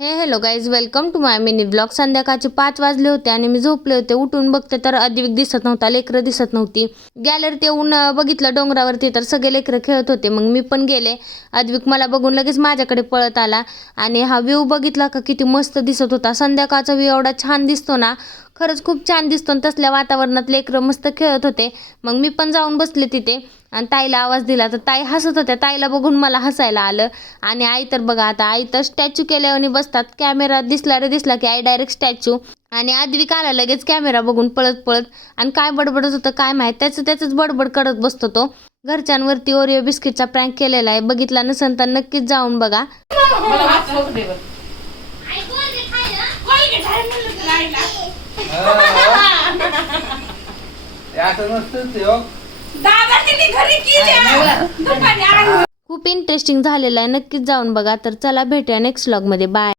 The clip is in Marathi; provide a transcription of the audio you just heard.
Hello guys, welcome to my mini blog. संध्याकाळचे 5 वाजले होते आणि मी झोपले होते. उठून बघते तर अद्विक दिसत नव्हता, लेकरं दिसत नव्हती. गॅलरीत येऊन बघितलं डोंगरावरती तर सगळे लेकरं खेळत होते. मग मी पण गेले. अद्विक मला बघून लगेच माझ्याकडे पळत आला आणि हा व्ह्यू बघितला का किती मस्त दिसत होता. संध्याकाळचा व्ह्यू एवढा छान दिसतो ना, खरंच खूप छान दिसतो. आणि तसल्या वातावरणात लेकरं मस्त खेळत होते. मग मी पण जाऊन बसले तिथे आणि ताईला आवाज दिला तर ताई हसत होत्या. ताईला बघून मला हसायला आलं. आणि आई तर बघा, आता आई तर स्टॅच्यू केल्याने बसतात. कॅमेरा दिसला रे दिसला की आई डायरेक्ट स्टॅच्यू. आणि अद्विक आला लगेच कॅमेरा बघून पळत पळत. आणि काय बडबडत होतं काय माहीत, त्याचंच बडबड करत बसतो तो. घरच्यांवरती ओरिओ बिस्किटचा प्रँक केलेला आहे. बघितला नसेल तर नक्कीच जाऊन बघा. खूप इंटरेस्टिंग झालेलं आहे, नक्कीच जाऊन बघा. तर चला भेटूया नेक्स्ट व्लॉगमध्ये. बाय.